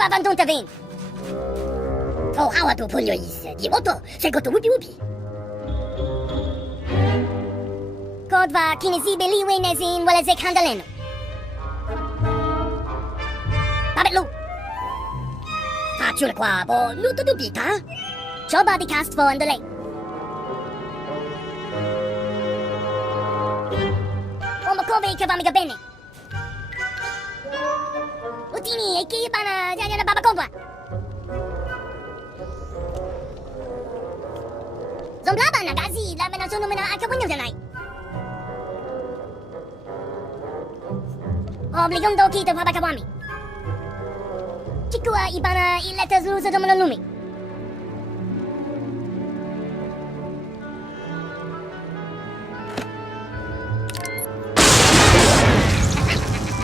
빠반돈타빈 하와도 볼려있어 니모토 새것도 우비우비 kodwa kinizibeliwe nezin walazek handaleno babetlu facciul qua bo luto dubita coba di cast for andale omokobe kavamiga bene utini eki bana jana baba kobwa zomblaba nagazi la mena sono mena akawinyo janai Obligong doki to Babakawami. Chikua ibana ileta zuza domonolumi.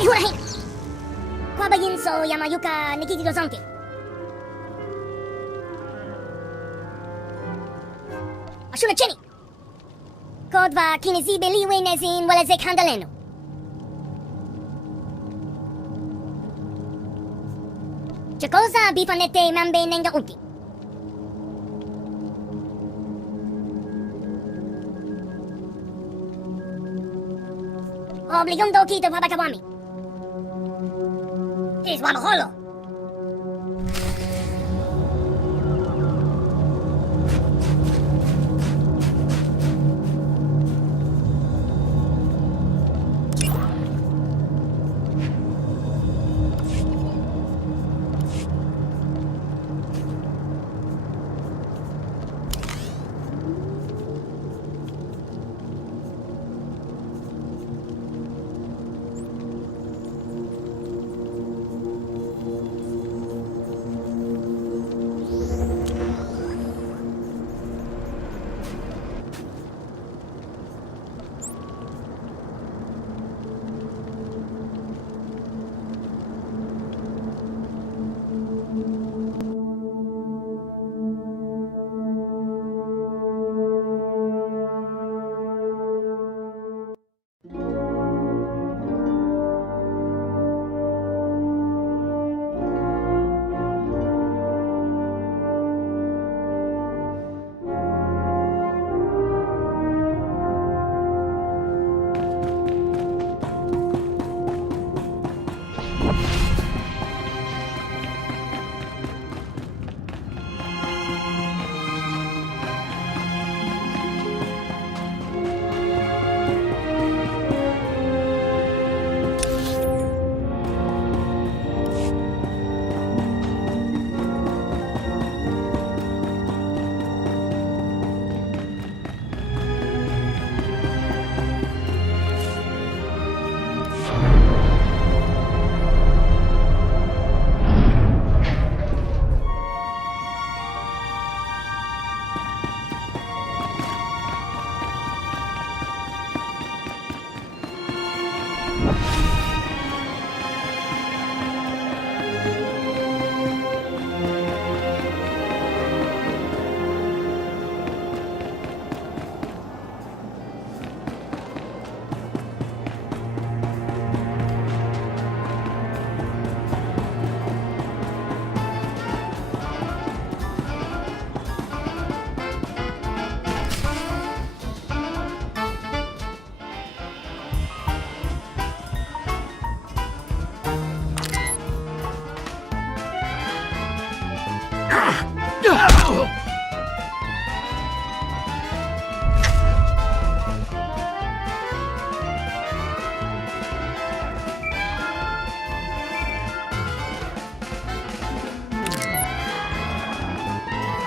Ihuahin. Kwabayin so Yamayuka Nikiti do Zonki. Ashuna Cheni. Kodwa kinizibe liwe nezin walazek handaleno. C'è cosa bifanette mambe nenga uti? Obligong doki to Babakawami. Is Wabaholo.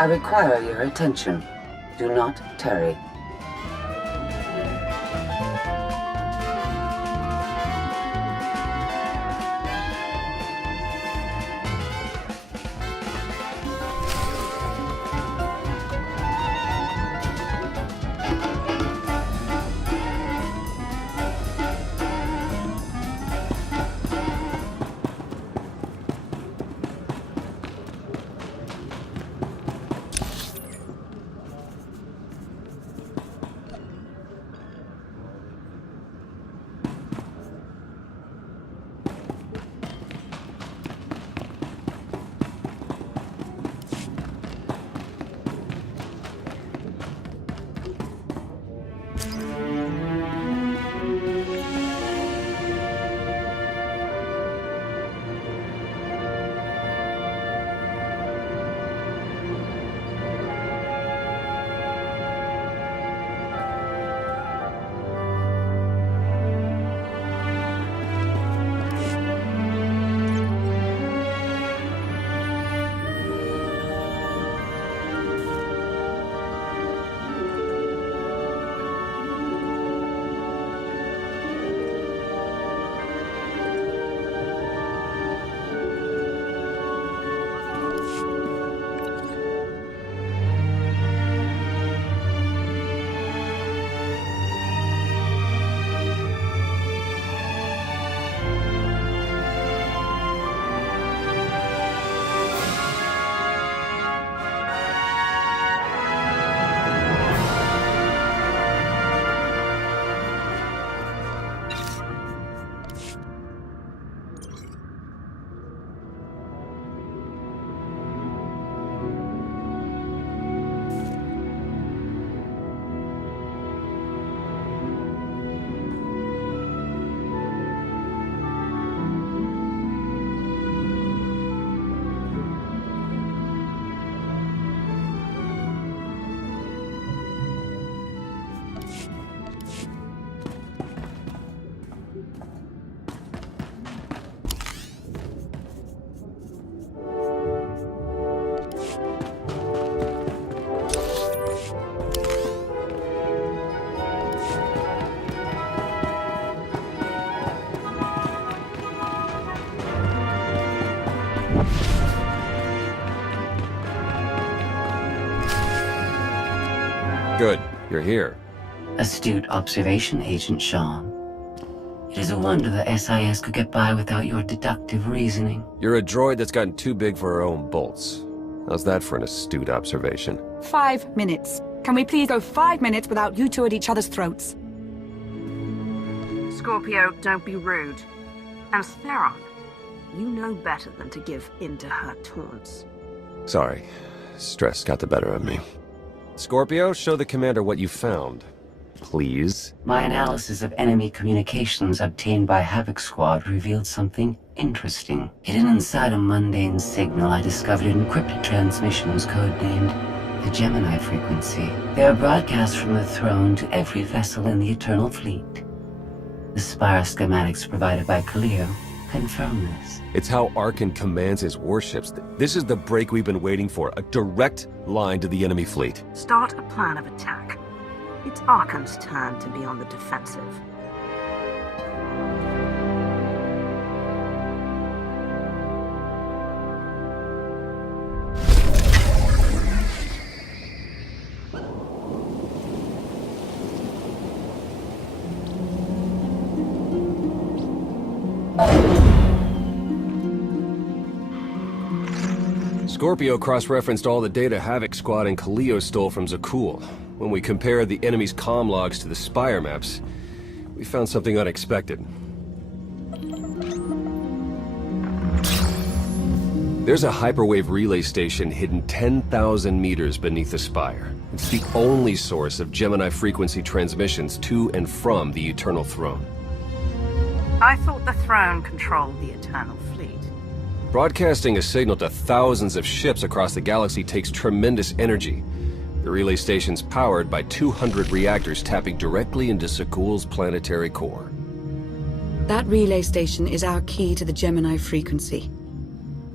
I require your attention. Do not tarry. Good. You're here. Astute observation, Agent Shaw. It is a wonder the SIS could get by without your deductive reasoning. You're a droid that's gotten too big for her own bolts. How's that for an astute observation? 5 minutes. Can we please go 5 minutes without you two at each other's throats? Scorpio, don't be rude. And Theron, you know better than to give in to her taunts. Sorry. Stress got the better of me. Scorpio, show the commander what you found. Please. My analysis of enemy communications obtained by Havoc Squad revealed something interesting. Hidden inside a mundane signal, I discovered encrypted transmissions codenamed the Gemini frequency. They are broadcast from the throne to every vessel in the Eternal Fleet. The Spire schematics provided by Khalil confirm this. It's how Arkan commands his warships. This is the break we've been waiting for. A direct line to the enemy fleet. Start a plan of attack. It's Arkham's turn to be on the defensive. Scorpio cross-referenced all the data Havoc Squad and Khalil stole from Zakul. When we compared the enemy's comm logs to the Spire maps, we found something unexpected. There's a hyperwave relay station hidden 10,000 meters beneath the Spire. It's the only source of Gemini frequency transmissions to and from the Eternal Throne. I thought the throne controlled the Eternal Fleet. Broadcasting a signal to thousands of ships across the galaxy takes tremendous energy. The relay station's powered by 200 reactors tapping directly into Zakul's planetary core. That relay station is our key to the Gemini frequency.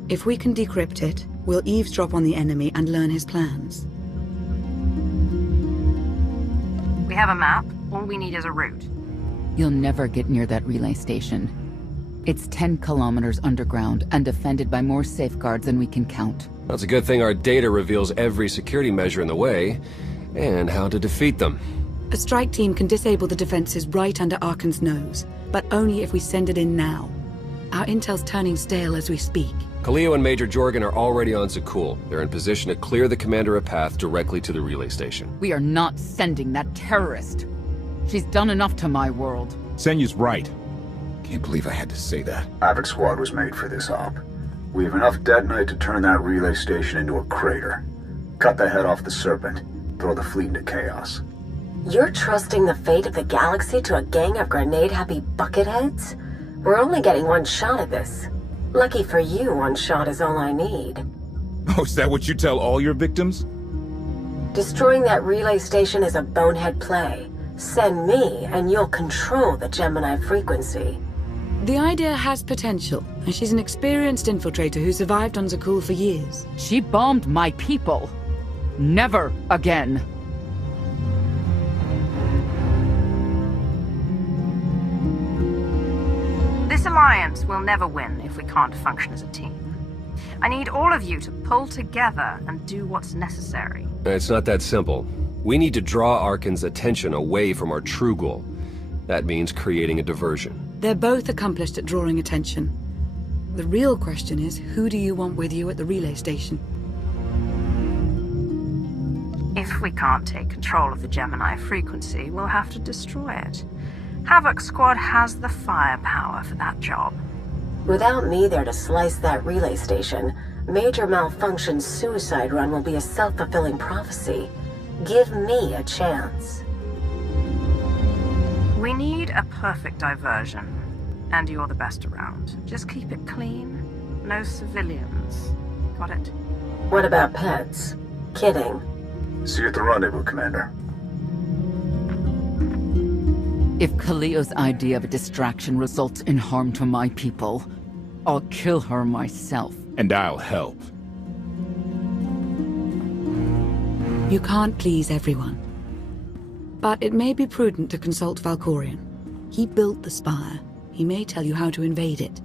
If we can decrypt it, we'll eavesdrop on the enemy and learn his plans. We have a map. All we need is a route. You'll never get near that relay station. It's 10 kilometers underground and defended by more safeguards than we can count. That's a good thing our data reveals every security measure in the way, and how to defeat them. A strike team can disable the defenses right under Arkan's nose, but only if we send it in now. Our intel's turning stale as we speak. Khalil and Major Jorgen are already on Zakul. They're in position to clear the commander a path directly to the relay station. We are not sending that terrorist. She's done enough to my world. Senyu's right. Can't believe I had to say that. Havoc Squad was made for this op. We have enough detonite to turn that relay station into a crater. Cut the head off the Serpent. Throw the fleet into chaos. You're trusting the fate of the galaxy to a gang of grenade-happy bucketheads? We're only getting one shot at this. Lucky for you, one shot is all I need. Oh, is that what you tell all your victims? Destroying that relay station is a bonehead play. Send me, and you'll control the Gemini frequency. The idea has potential, and she's an experienced infiltrator who survived on Zakul for years. She bombed my people. Never again. This alliance will never win if we can't function as a team. I need all of you to pull together and do what's necessary. It's not that simple. We need to draw Arkan's attention away from our true goal. That means creating a diversion. They're both accomplished at drawing attention. The real question is, who do you want with you at the relay station? If we can't take control of the Gemini frequency, we'll have to destroy it. Havoc Squad has the firepower for that job. Without me there to slice that relay station, Major Malfunction's suicide run will be a self-fulfilling prophecy. Give me a chance. We need a perfect diversion, and you're the best around. Just keep it clean, no civilians. Got it? What about pets? Kidding. See you at the rendezvous, Commander. If Khalil's idea of a distraction results in harm to my people, I'll kill her myself. And I'll help. You can't please everyone. But it may be prudent to consult Valkorion. He built the Spire. He may tell you how to invade it.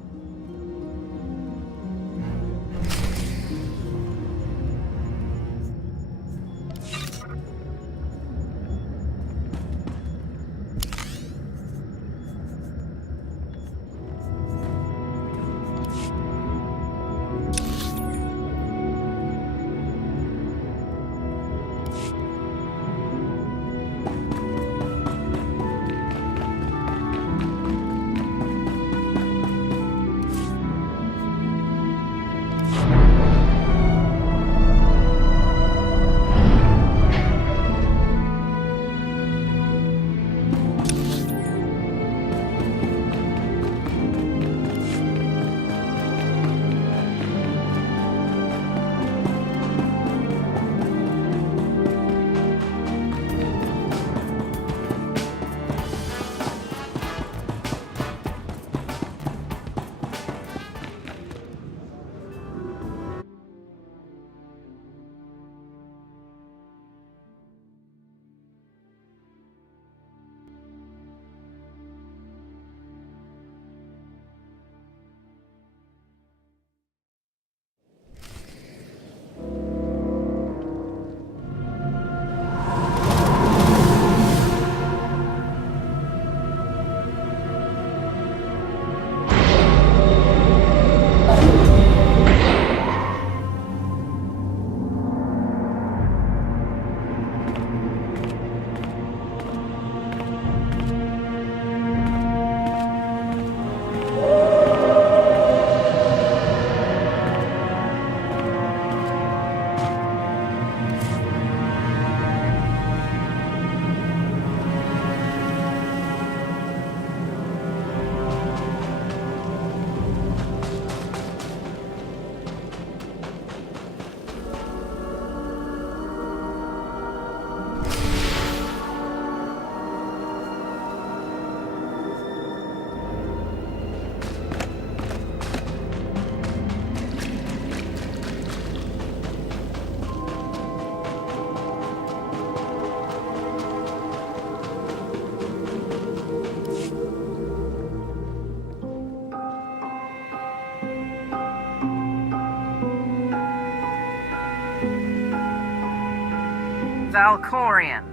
Valkorian,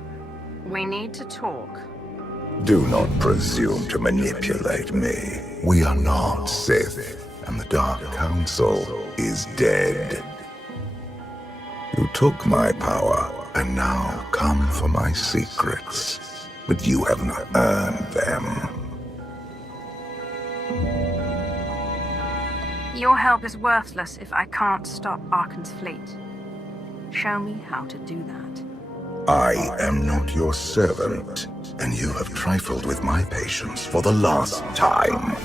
we need to talk. Do not presume to manipulate me. We are not Sith, and the Dark Council is dead. You took my power, and now come for my secrets. But you have not earned them. Your help is worthless if I can't stop Arkan's fleet. Show me how to do that. I am not your servant, and you have trifled with my patience for the last time.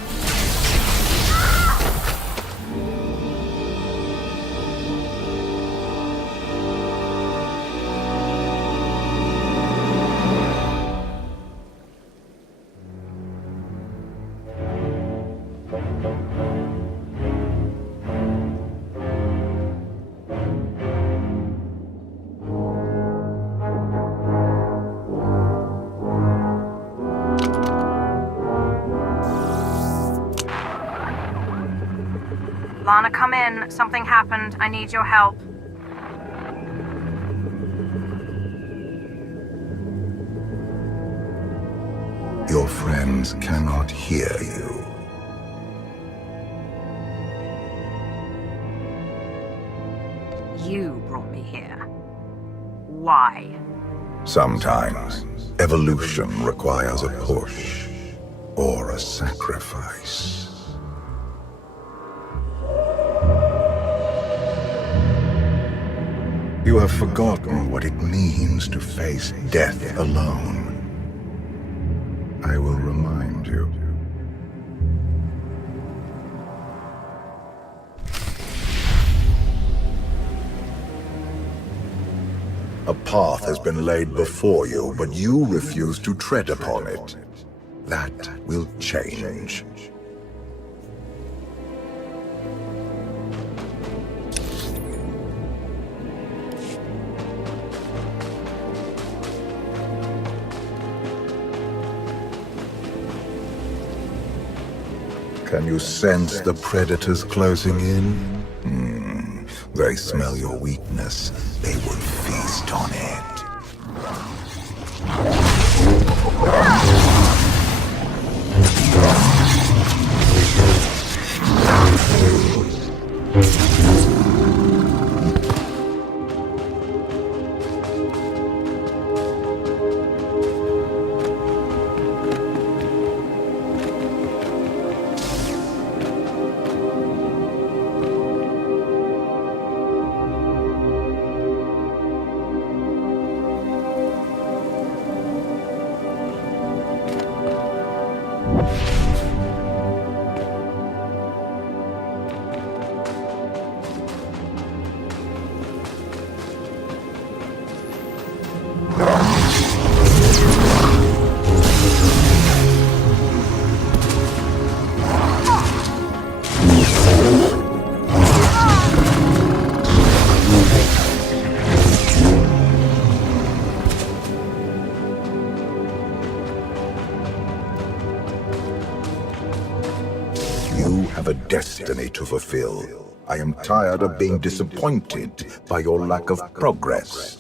Lana, come in. Something happened. I need your help. Your friends cannot hear you. You brought me here. Why? Sometimes, evolution requires a push, or a sacrifice. You have forgotten what it means to face death alone. I will remind you. A path has been laid before you, but you refuse to tread upon it. That will change. Can you sense the predators closing in? They smell your weakness. They will feast on it. Destiny to fulfill. I am tired of being disappointed by your lack of progress.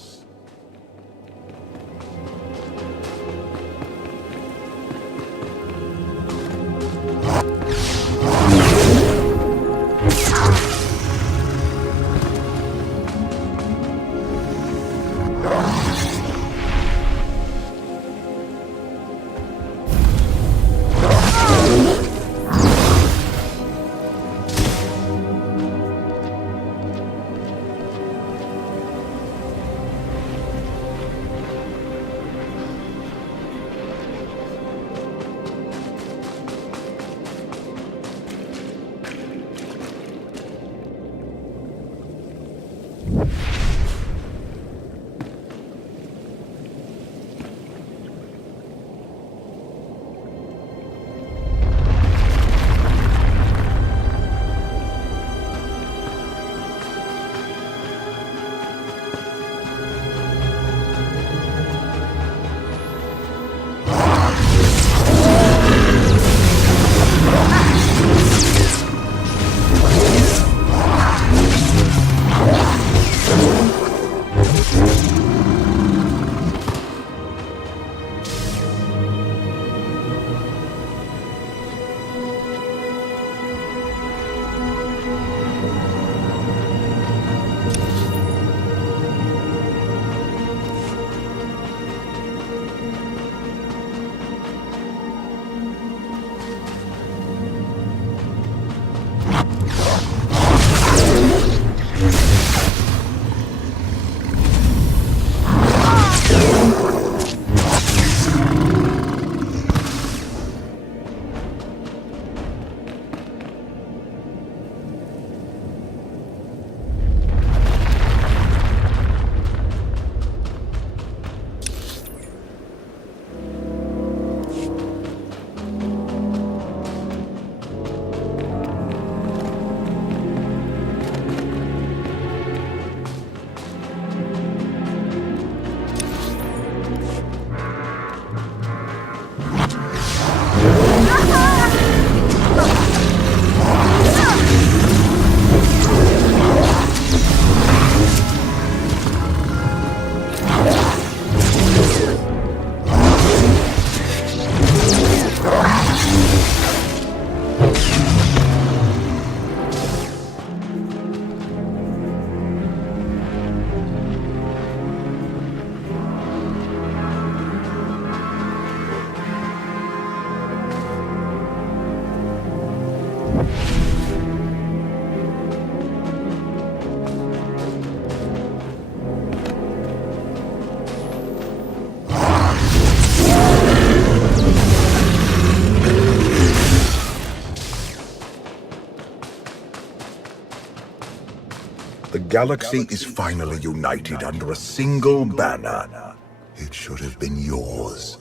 The galaxy is finally united under a single banner. It should have been yours.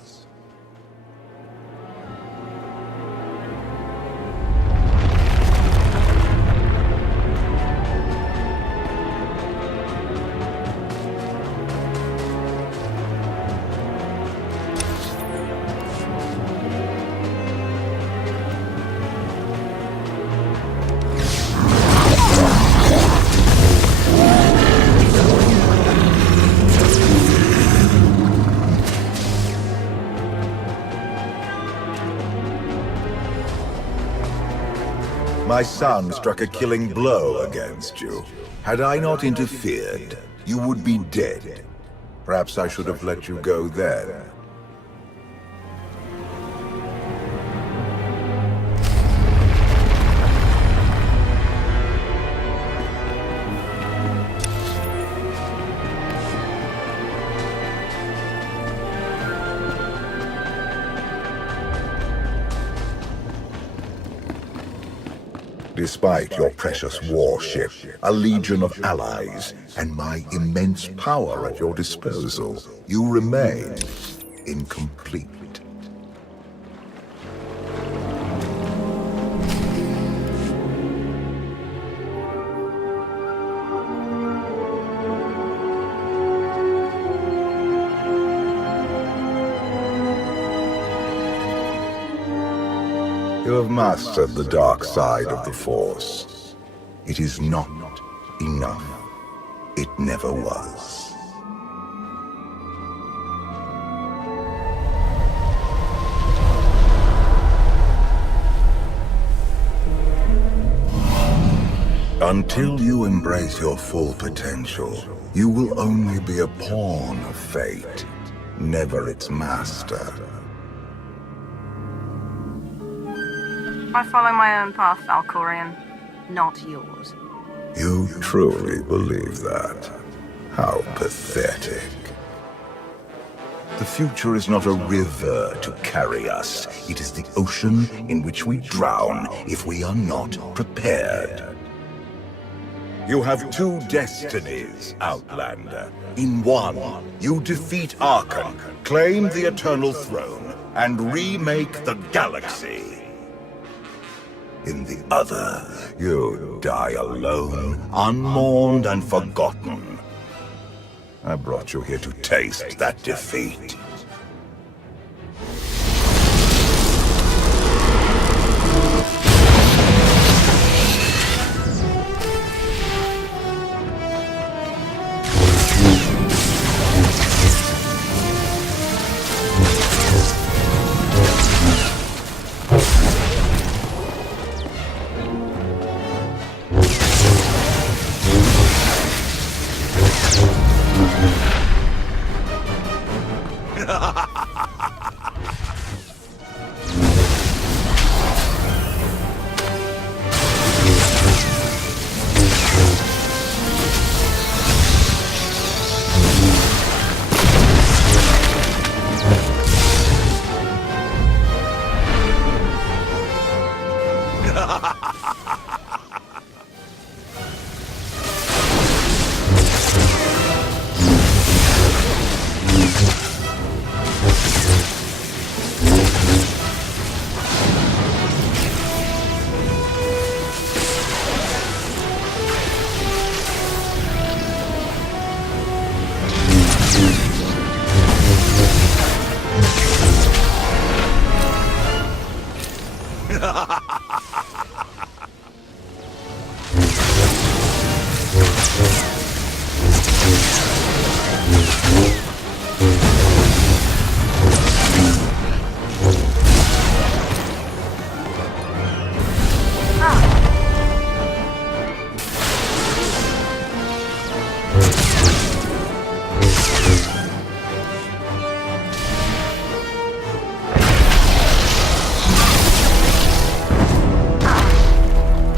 My son struck a killing blow against you. Had I not interfered, you would be dead. Perhaps I should have let you go then. Despite your precious warship, a legion of allies, and my immense power at your disposal, you remain incomplete. You have mastered the dark side of the Force. It is not enough. It never was. Until you embrace your full potential, you will only be a pawn of fate, never its master. I follow my own path, Valkorian, not yours. You truly believe that? How pathetic. The future is not a river to carry us. It is the ocean in which we drown if we are not prepared. You have two destinies, Outlander. In one, you defeat Archon, claim the Eternal Throne, and remake the galaxy. In the other, you die alone, unmourned and forgotten. I brought you here to taste that defeat.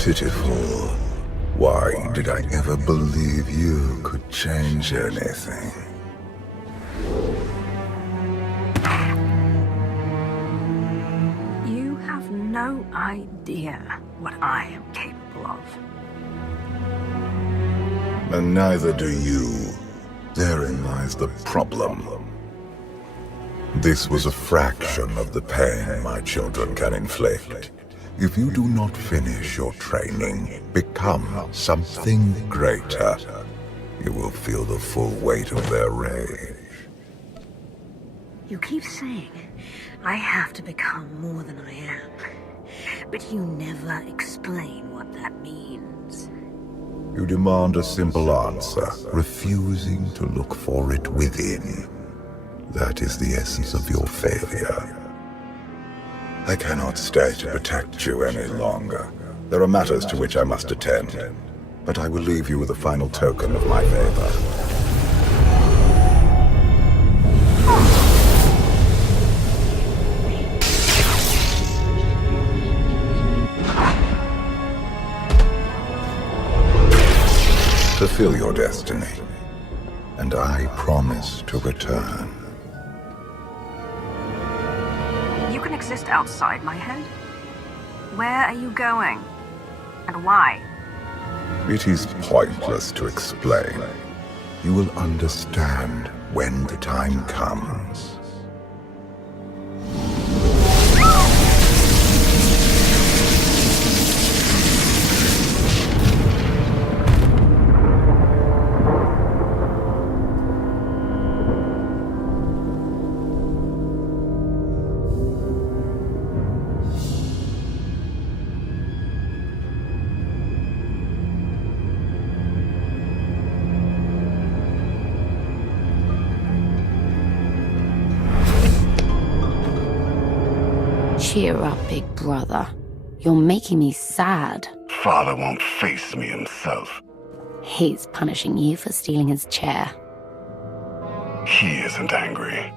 Pitiful. Why did I ever believe you could change anything? You have no idea what I am capable of. And neither do you. Therein lies the problem. This was a fraction of the pain my children can inflict. If you do not finish your training, become something greater, you will feel the full weight of their rage. You keep saying I have to become more than I am, but you never explain what that means. You demand a simple answer, refusing to look for it within. That is the essence of your failure. I cannot stay to protect you any longer. There are matters to which I must attend, but I will leave you with a final token of my favor. Fulfill your destiny, and I promise to return. You can exist outside my head? Where are you going? And why? It is pointless to explain. You will understand when the time comes. Cheer up, big brother. You're making me sad. Father won't face me himself. He's punishing you for stealing his chair. He isn't angry.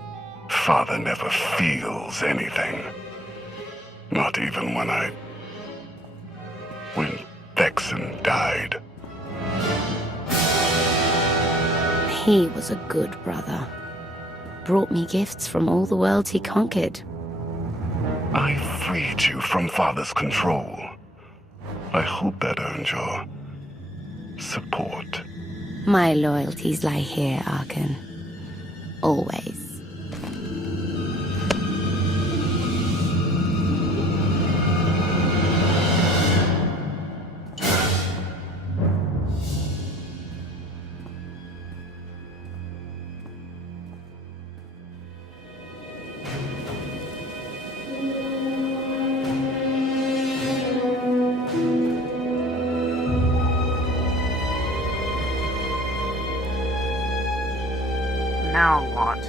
Father never feels anything. Not even when Vexen died. He was a good brother. Brought me gifts from all the worlds he conquered. I freed you from Father's control. I hope that earned your support. My loyalties lie here, Arkan. Always. Now what?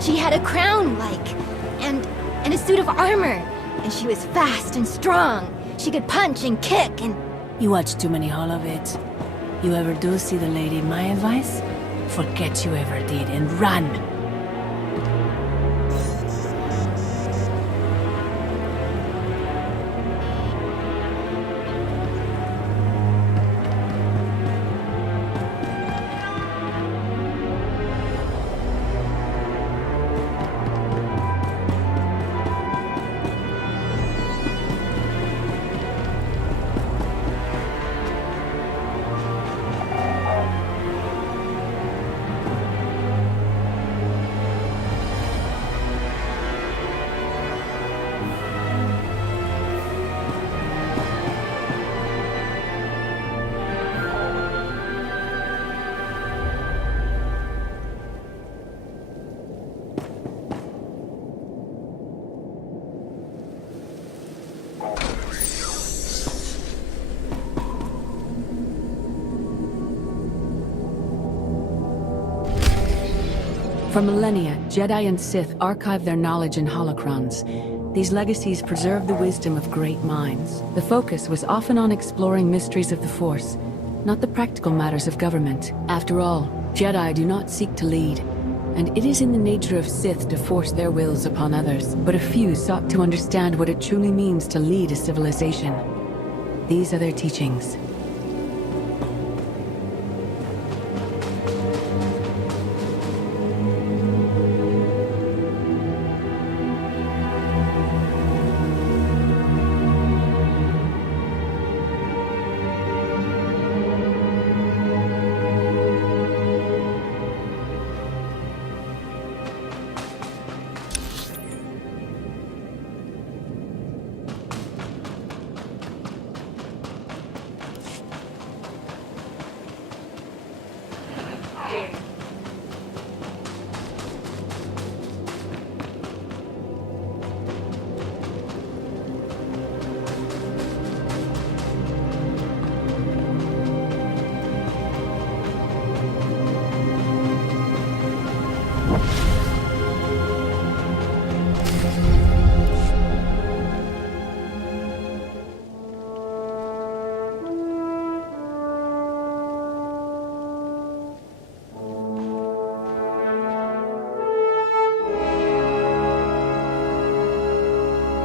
She had a crown, and a suit of armor. And she was fast and strong. She could punch and kick, and You watch too many holovids. You ever do see the lady, my advice? Forget you ever did and run! For millennia, Jedi and Sith archived their knowledge in holocrons. These legacies preserve the wisdom of great minds. The focus was often on exploring mysteries of the Force, not the practical matters of government. After all, Jedi do not seek to lead, and it is in the nature of Sith to force their wills upon others. But a few sought to understand what it truly means to lead a civilization. These are their teachings.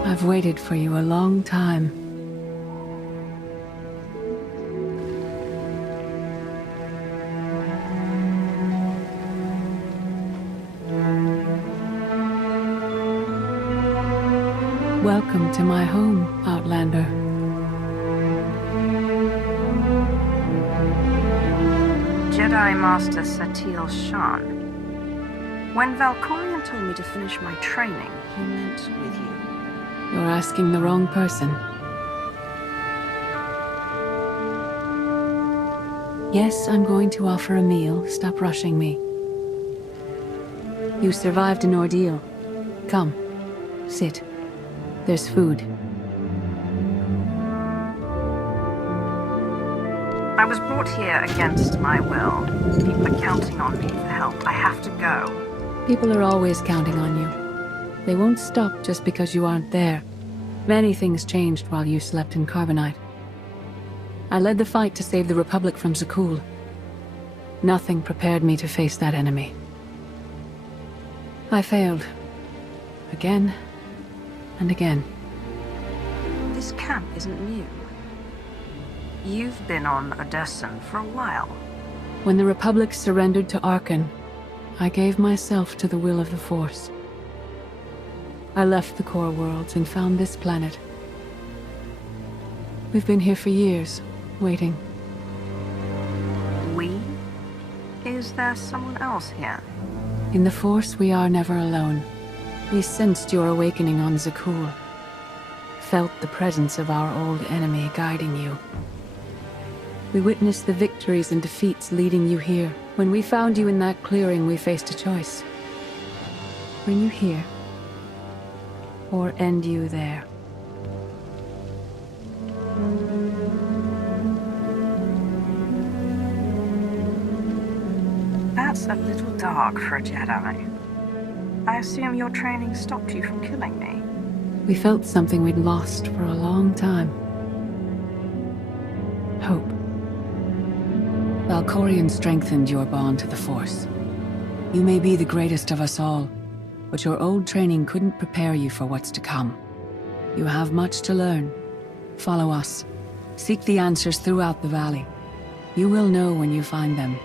I've waited for you a long time. Welcome to my home, Outlander. Jedi Master Satil Shan. When Valkorion told me to finish my training, he meant with you. You're asking the wrong person. Yes, I'm going to offer a meal. Stop rushing me. You survived an ordeal. Come, sit. There's food. I was brought here against my will. People are counting on me for help. I have to go. People are always counting on you. They won't stop just because you aren't there. Many things changed while you slept in Carbonite. I led the fight to save the Republic from Zakul. Nothing prepared me to face that enemy. I failed. Again and again. This camp isn't new. You've been on Odessen for a while. When the Republic surrendered to Arkan, I gave myself to the will of the Force. I left the core worlds and found this planet. We've been here for years, waiting. We? Is there someone else here? In the Force, we are never alone. We sensed your awakening on Zakul. Felt the presence of our old enemy guiding you. We witnessed the victories and defeats leading you here. When we found you in that clearing, we faced a choice. Bring you here, or end you there. That's a little dark for a Jedi. I assume your training stopped you from killing me. We felt something we'd lost for a long time. hope. Valkorion strengthened your bond to the Force. You may be the greatest of us all, but your old training couldn't prepare you for what's to come. You have much to learn. Follow us. Seek the answers throughout the valley. You will know when you find them.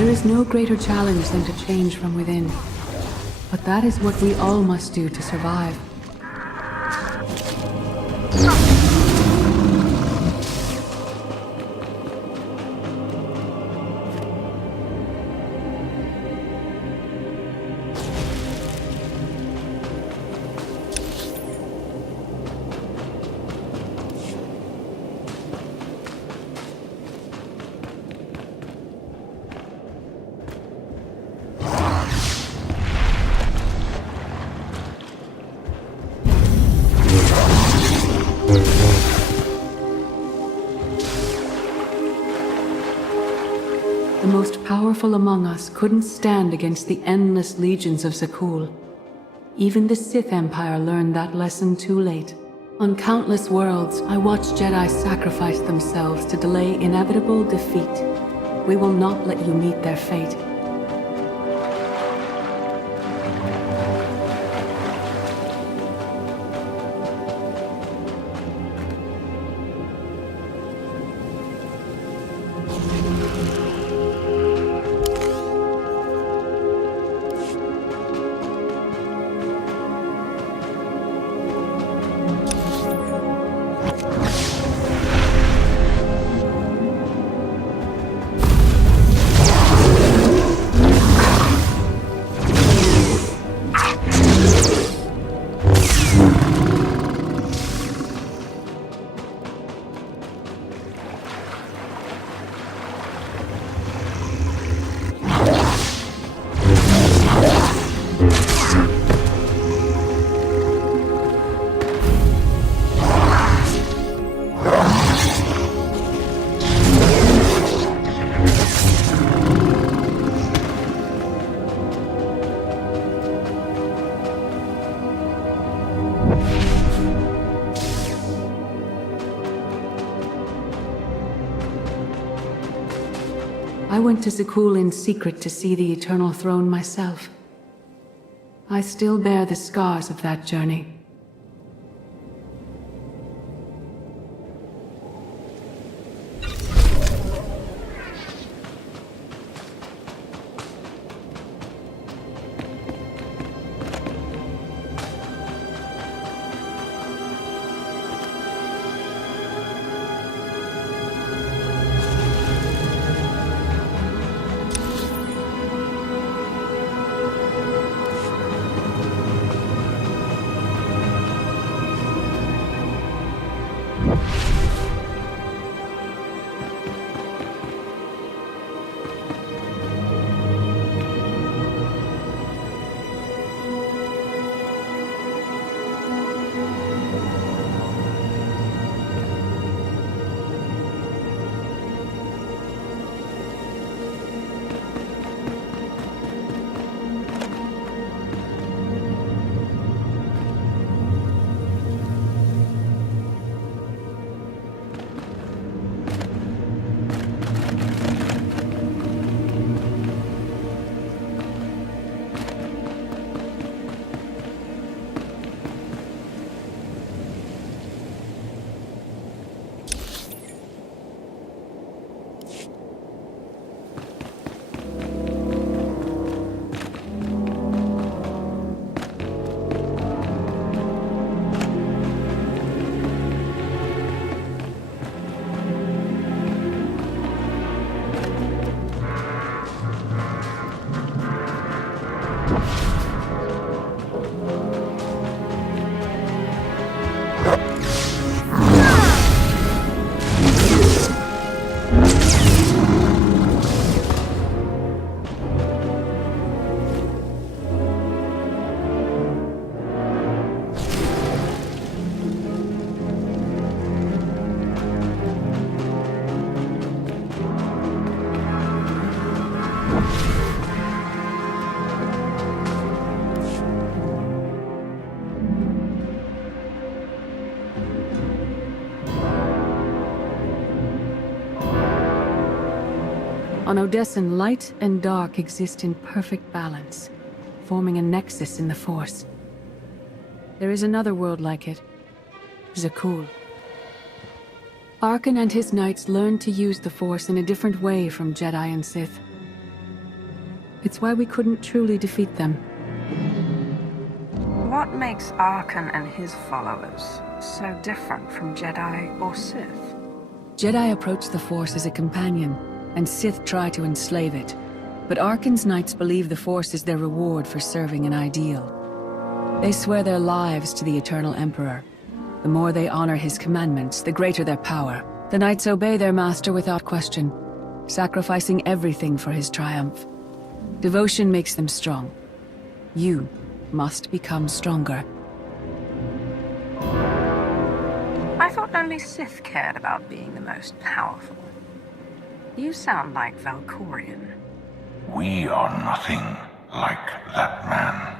There is no greater challenge than to change from within. But that is what we all must do to survive. The most powerful among us couldn't stand against the endless legions of Zakul. Even the Sith Empire learned that lesson too late. On countless worlds, I watched Jedi sacrifice themselves to delay inevitable defeat. We will not let you meet their fate. I went to Zakul in secret to see the Eternal Throne myself. I still bear the scars of that journey. On Odessen, light and dark exist in perfect balance, forming a nexus in the Force. There is another world like it, Zakul. Arkan and his knights learned to use the Force in a different way from Jedi and Sith. It's why we couldn't truly defeat them. What makes Arkan and his followers so different from Jedi or Sith? Jedi approach the Force as a companion, and Sith try to enslave it. But Arkan's knights believe the Force is their reward for serving an ideal. They swear their lives to the Eternal Emperor. The more they honor his commandments, the greater their power. The knights obey their master without question, sacrificing everything for his triumph. Devotion makes them strong. You must become stronger. I thought only Sith cared about being the most powerful. You sound like Valkorian. We are nothing like that man.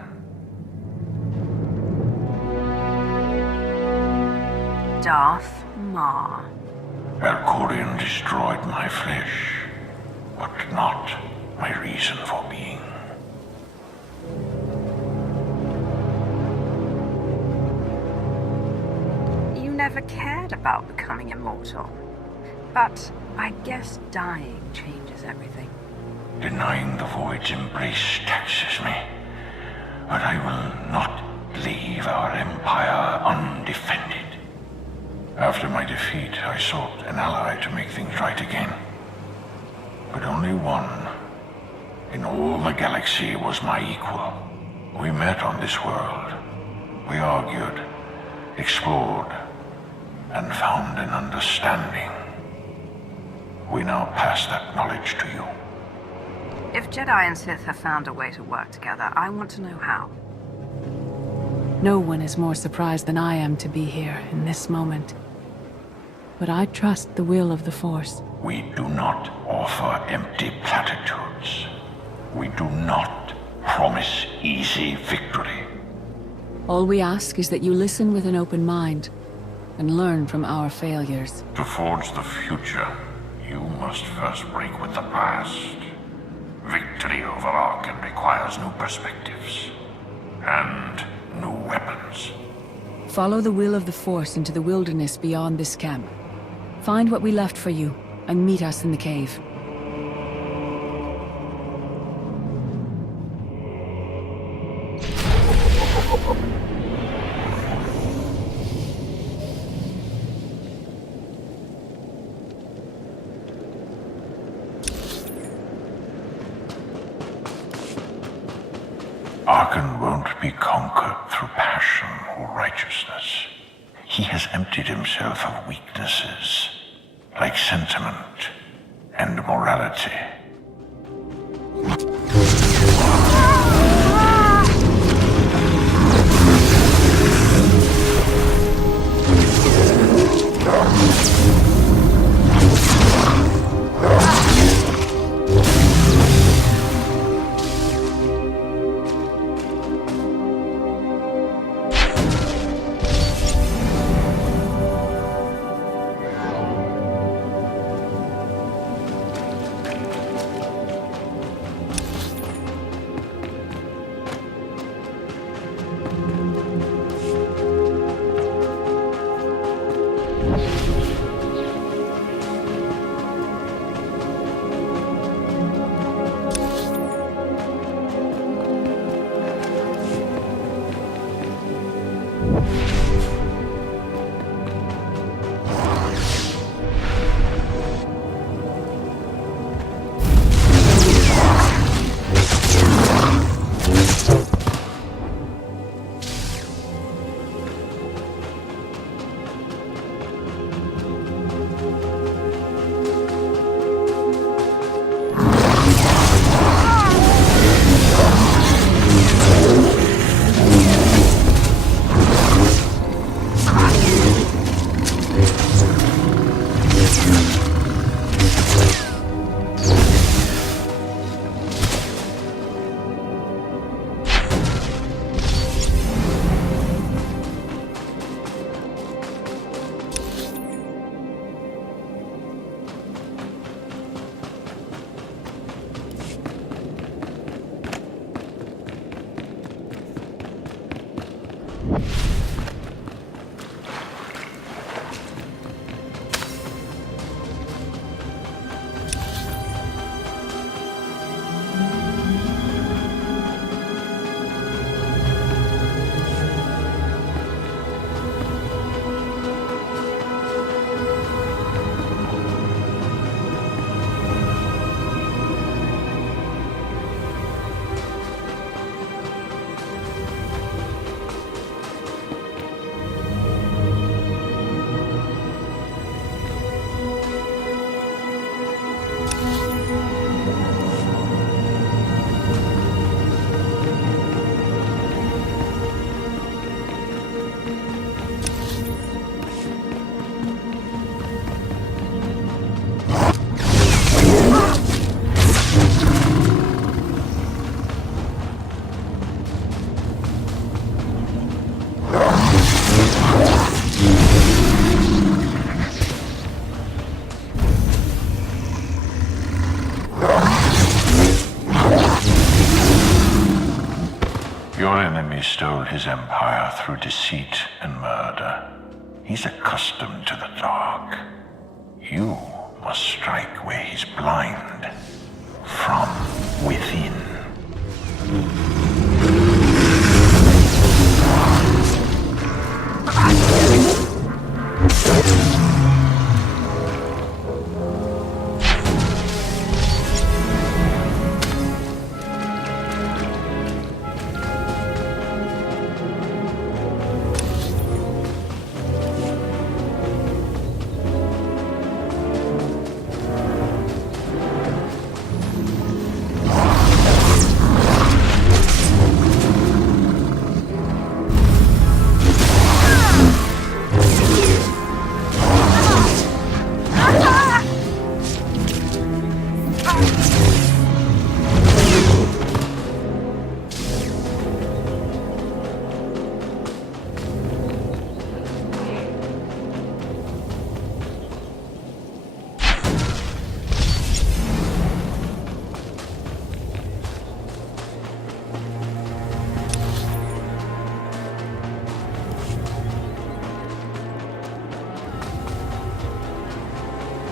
Darth Maul. Valkorian destroyed my flesh, but not my reason for being. You never cared about becoming immortal. But I guess dying changes everything. Denying the void's embrace taxes me, but I will not leave our empire undefended. After my defeat, I sought an ally to make things right again. But only one in all the galaxy was my equal. We met on this world. We argued, explored, and found an understanding. We now pass that knowledge to you. If Jedi and Sith have found a way to work together, I want to know how. No one is more surprised than I am to be here in this moment. But I trust the will of the Force. We do not offer empty platitudes. We do not promise easy victory. All we ask is that you listen with an open mind and learn from our failures. To forge the future, you must first break with the past. Victory over Arkan requires new perspectives and new weapons. Follow the will of the Force into the wilderness beyond this camp. Find what we left for you and meet us in the cave. Arkan won't be conquered through passion or righteousness. He has emptied himself of weaknesses, like sentiment and morality. Your enemy stole his empire through deceit and murder. He's accustomed to the dark. You must strike where he's blind. From within.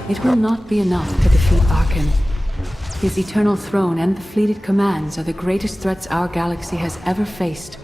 It will not be enough to defeat Arkan. His eternal throne and the fleet it commands are the greatest threats our galaxy has ever faced.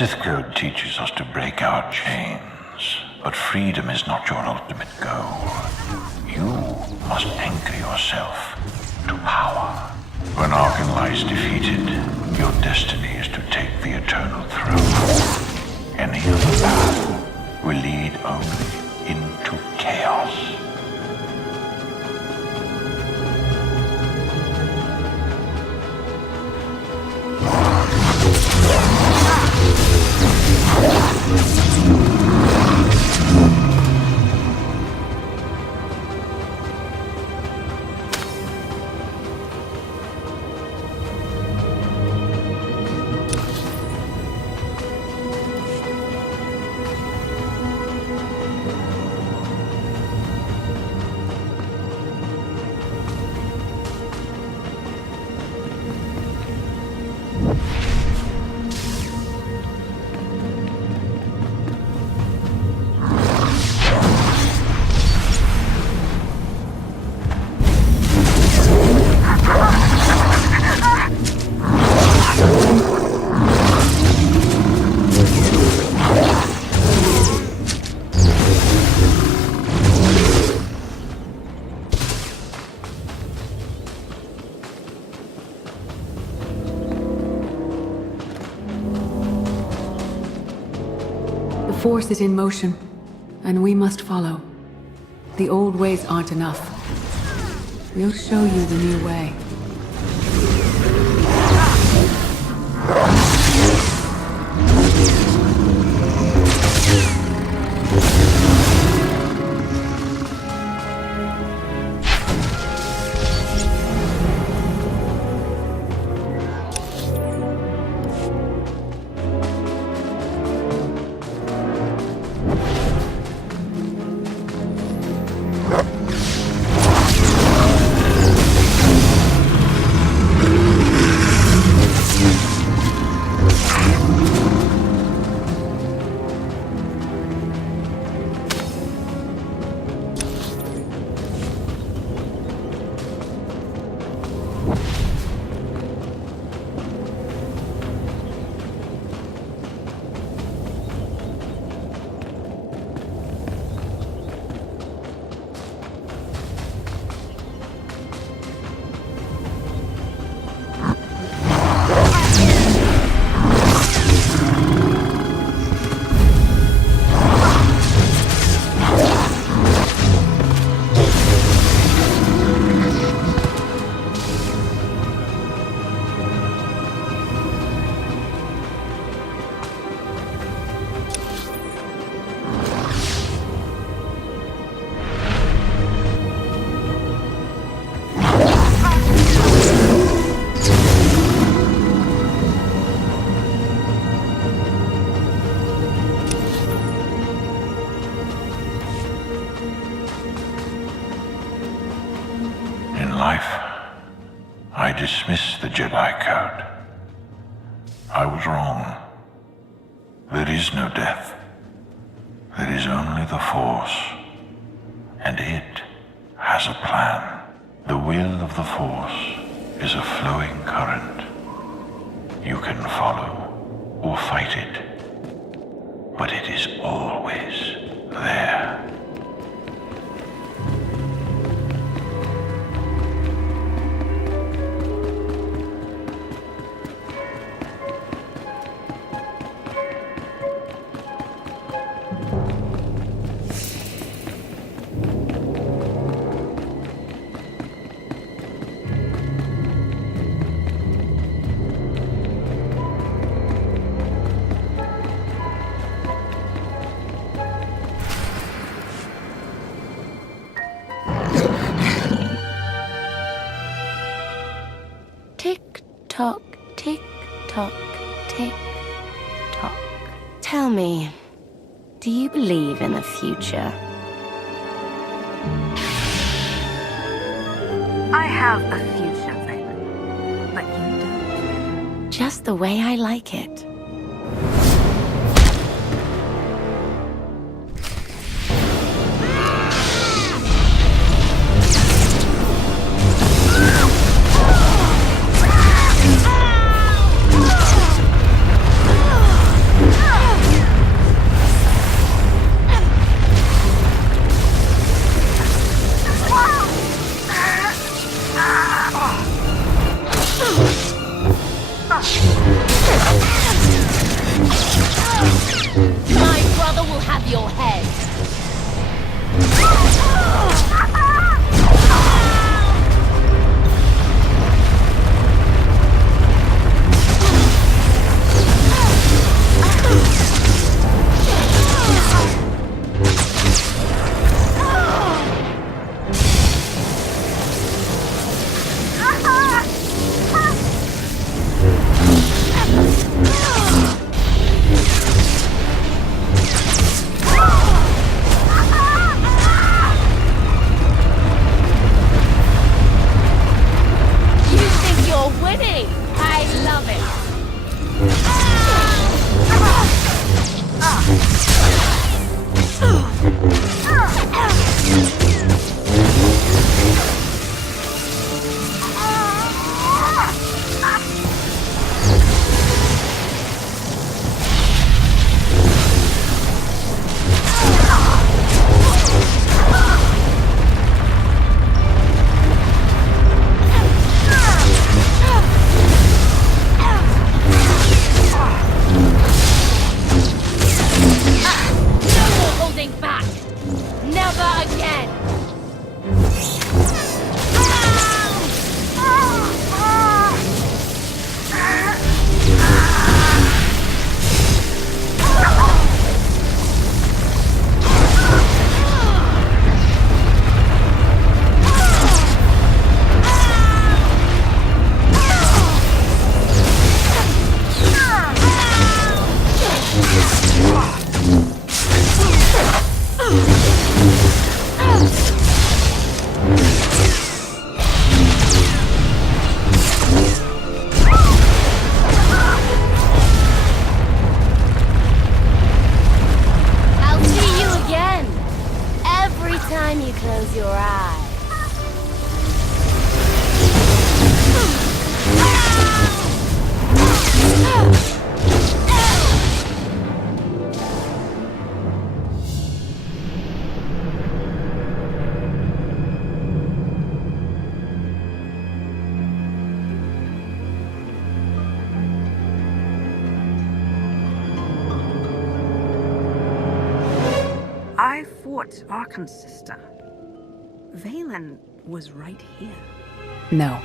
Sith Code teaches us to break our chains, but freedom is not your ultimate goal. You must anchor yourself to power. When Arkan lies defeated, your destiny is to take the eternal throne. Any other path will lead only into chaos. The Force is in motion, and we must follow. The old ways aren't enough. We'll show you the new way. I dismissed the Jedi Code. I was wrong. There is no death. There is only the Force. And it has a plan. The will of the Force is a flowing current. You can follow or fight it, but it is always there. Tick-tock, tick-tock, tick-tock. Tell me, do you believe in the future? I have a future, Valen, but you don't. Just the way I like it. you close your eyes. I fought Archon's sister. Valen was right here. No.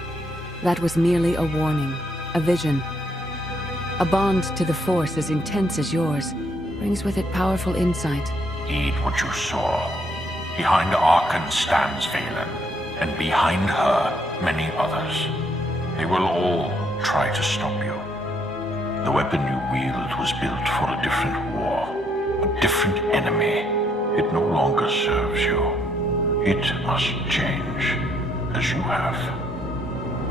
That was merely a warning. A vision. A bond to the Force as intense as yours brings with it powerful insight. Heed what you saw. Behind Archon stands Valen, and behind her, many others. They will all try to stop you. The weapon you wield was built for a different war, a different enemy. It no longer serves you. It must change, as you have.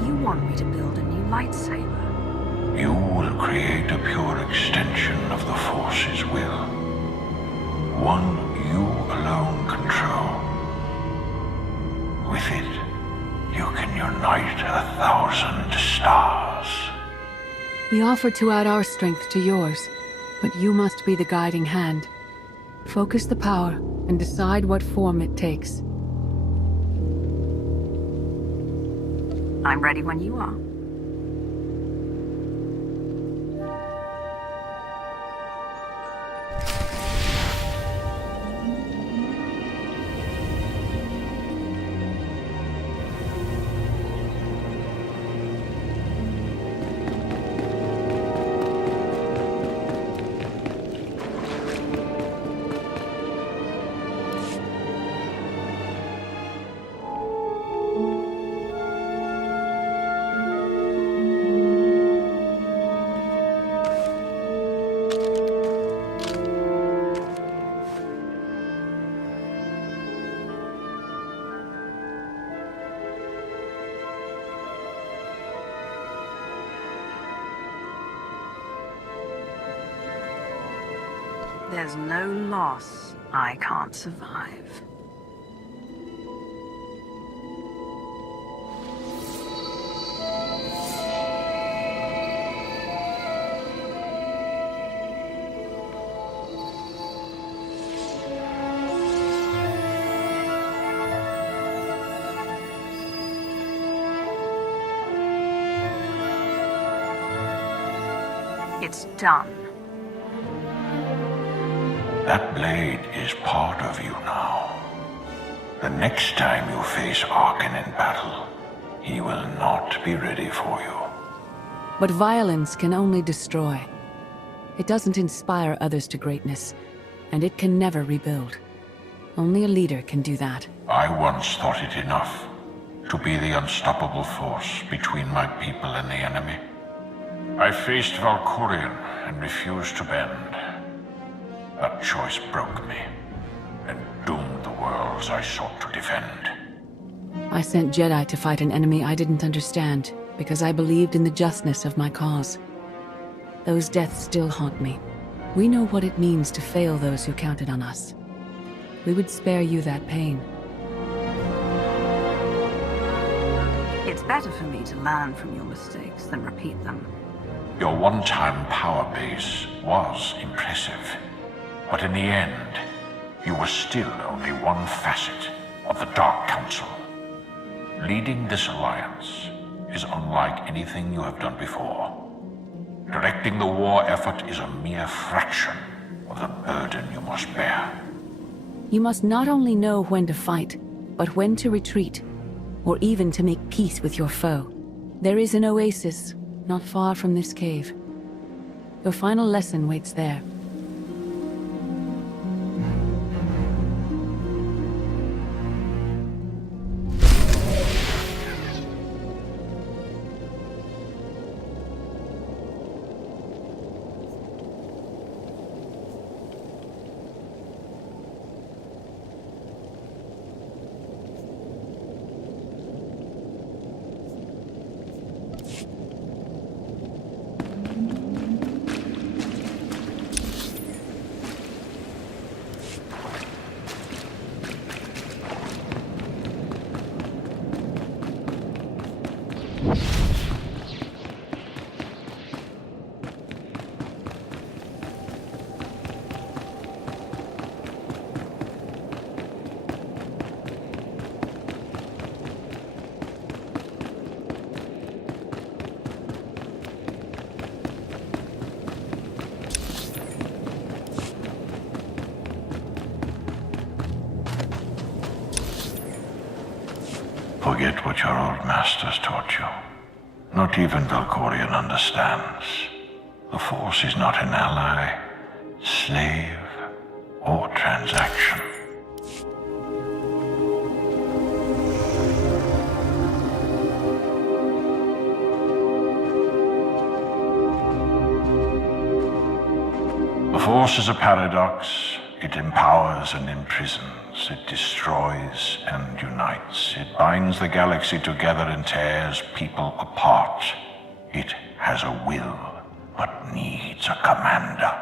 You want me to build a new lightsaber? You will create a pure extension of the Force's will. One you alone control. With it, you can unite 1,000 stars. We offer to add our strength to yours, but you must be the guiding hand. Focus the power and decide what form it takes. I'm ready when you are. There's no loss I can't survive. It's done. That blade is part of you now. The next time you face Archon in battle, he will not be ready for you. But violence can only destroy. It doesn't inspire others to greatness, and it can never rebuild. Only a leader can do that. I once thought it enough to be the unstoppable force between my people and the enemy. I faced Valkyrian and refused to bend. That choice broke me, and doomed the worlds I sought to defend. I sent Jedi to fight an enemy I didn't understand, because I believed in the justness of my cause. Those deaths still haunt me. We know what it means to fail those who counted on us. We would spare you that pain. It's better for me to learn from your mistakes than repeat them. Your one-time power base was impressive. But in the end, you were still only one facet of the Dark Council. Leading this alliance is unlike anything you have done before. Directing the war effort is a mere fraction of the burden you must bear. You must not only know when to fight, but when to retreat, or even to make peace with your foe. There is an oasis not far from this cave. Your final lesson waits there. Forget what your old masters taught you. Not even Valkorion understands. The Force is not an ally, slave, or transaction. The Force is a paradox. It empowers and imprisons. It destroys and unites. It binds the galaxy together and tears people apart. It has a will, but needs a commander.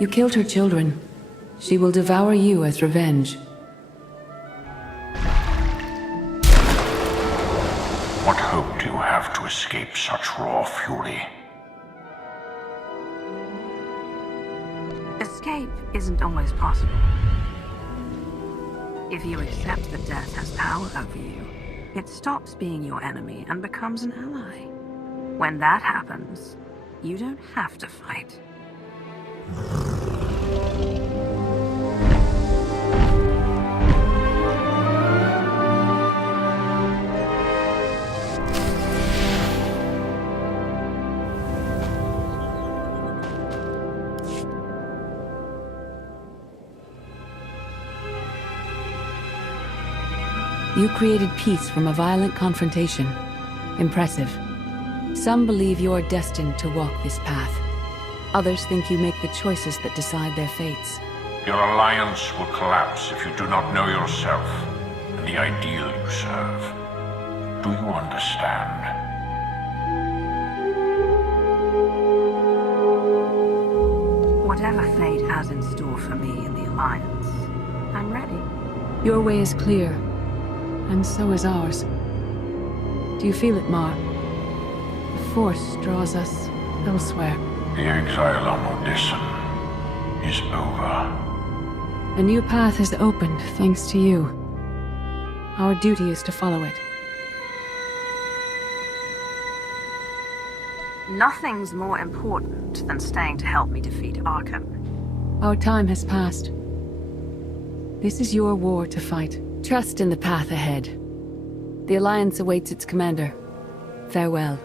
You killed her children. She will devour you as revenge. What hope do you have to escape such raw fury? Escape isn't always possible. If you accept that death has power over you, it stops being your enemy and becomes an ally. When that happens, you don't have to fight. You created peace from a violent confrontation. Impressive. Some believe you are destined to walk this path. Others think you make the choices that decide their fates. Your alliance will collapse if you do not know yourself and the ideal you serve. Do you understand? Whatever fate has in store for me in the Alliance, I'm ready. Your way is clear, and so is ours. Do you feel it, Mar? The Force draws us elsewhere. The exile on Odysseum is over. A new path has opened thanks to you. Our duty is to follow it. Nothing's more important than staying to help me defeat Arkham. Our time has passed. This is your war to fight. Trust in the path ahead. The Alliance awaits its commander. Farewell.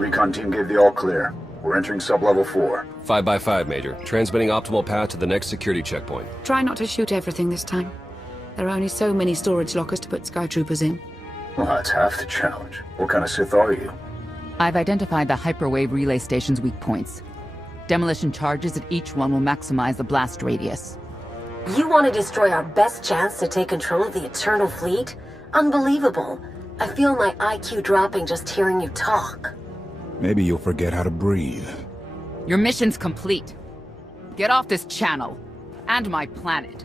Recon team gave the all clear. We're entering sub-level 4. 5 by 5, Major. Transmitting optimal path to the next security checkpoint. Try not to shoot everything this time. There are only so many storage lockers to put Sky Troopers in. Well, that's half the challenge. What kind of Sith are you? I've identified the hyperwave relay station's weak points. Demolition charges at each one will maximize the blast radius. You want to destroy our best chance to take control of the Eternal Fleet? Unbelievable. I feel my IQ dropping just hearing you talk. Maybe you'll forget how to breathe. Your mission's complete. Get off this channel. And my planet.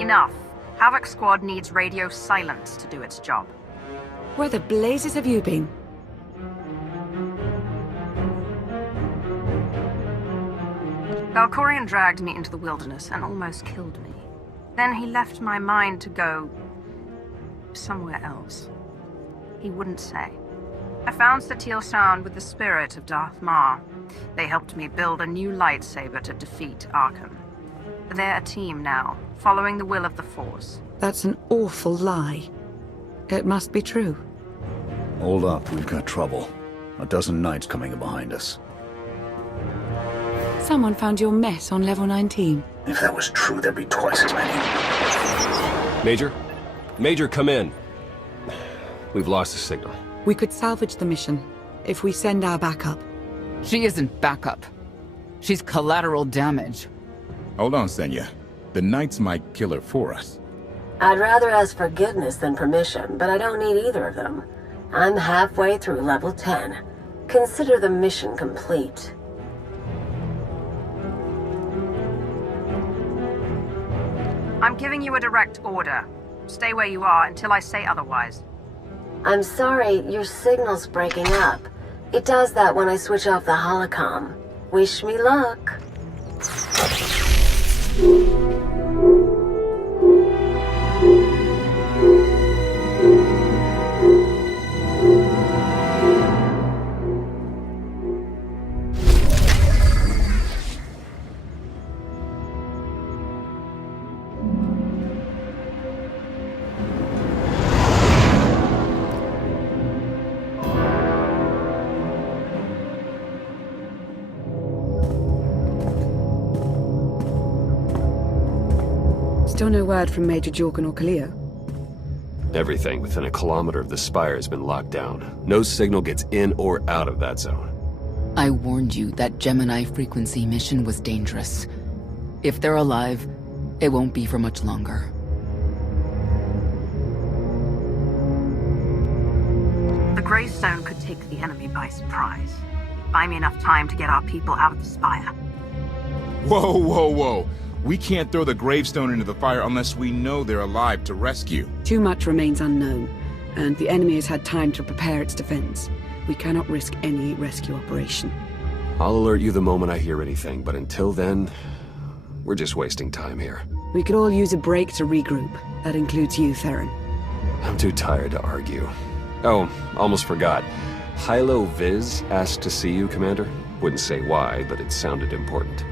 Enough. Havoc Squad needs radio silence to do its job. Where the blazes have you been? Valkorion dragged me into the wilderness and almost killed me. Then he left my mind to go somewhere else. He wouldn't say. I found Satil Sound with the spirit of Darth Maul. They helped me build a new lightsaber to defeat Arkham. They're a team now, following the will of the Force. That's an awful lie. It must be true. Hold up, we've got trouble. A dozen knights coming in behind us. Someone found your mess on level 19. If that was true, there'd be twice as many. Major? Major, come in. We've lost the signal. We could salvage the mission if we send our backup. She isn't backup. She's collateral damage. Hold on, Senya. The Knights might kill her for us. I'd rather ask forgiveness than permission, but I don't need either of them. I'm halfway through level 10. Consider the mission complete. I'm giving you a direct order. Stay where you are until I say otherwise. I'm sorry, your signal's breaking up. It does that when I switch off the holocom. Wish me luck. Still no word from Major Jorgen or Kalia? Everything within a kilometer of the spire has been locked down. No signal gets in or out of that zone. I warned you that Gemini frequency mission was dangerous. If they're alive, it won't be for much longer. The Greystone could take the enemy by surprise. Buy me enough time to get our people out of the spire. Whoa, whoa, whoa! We can't throw the gravestone into the fire unless we know they're alive to rescue. Too much remains unknown, and the enemy has had time to prepare its defense. We cannot risk any rescue operation. I'll alert you the moment I hear anything, but until then, we're just wasting time here. We could all use a break to regroup. That includes you, Theron. I'm too tired to argue. Oh, almost forgot. Hylo Viz asked to see you, Commander. Wouldn't say why, but it sounded important.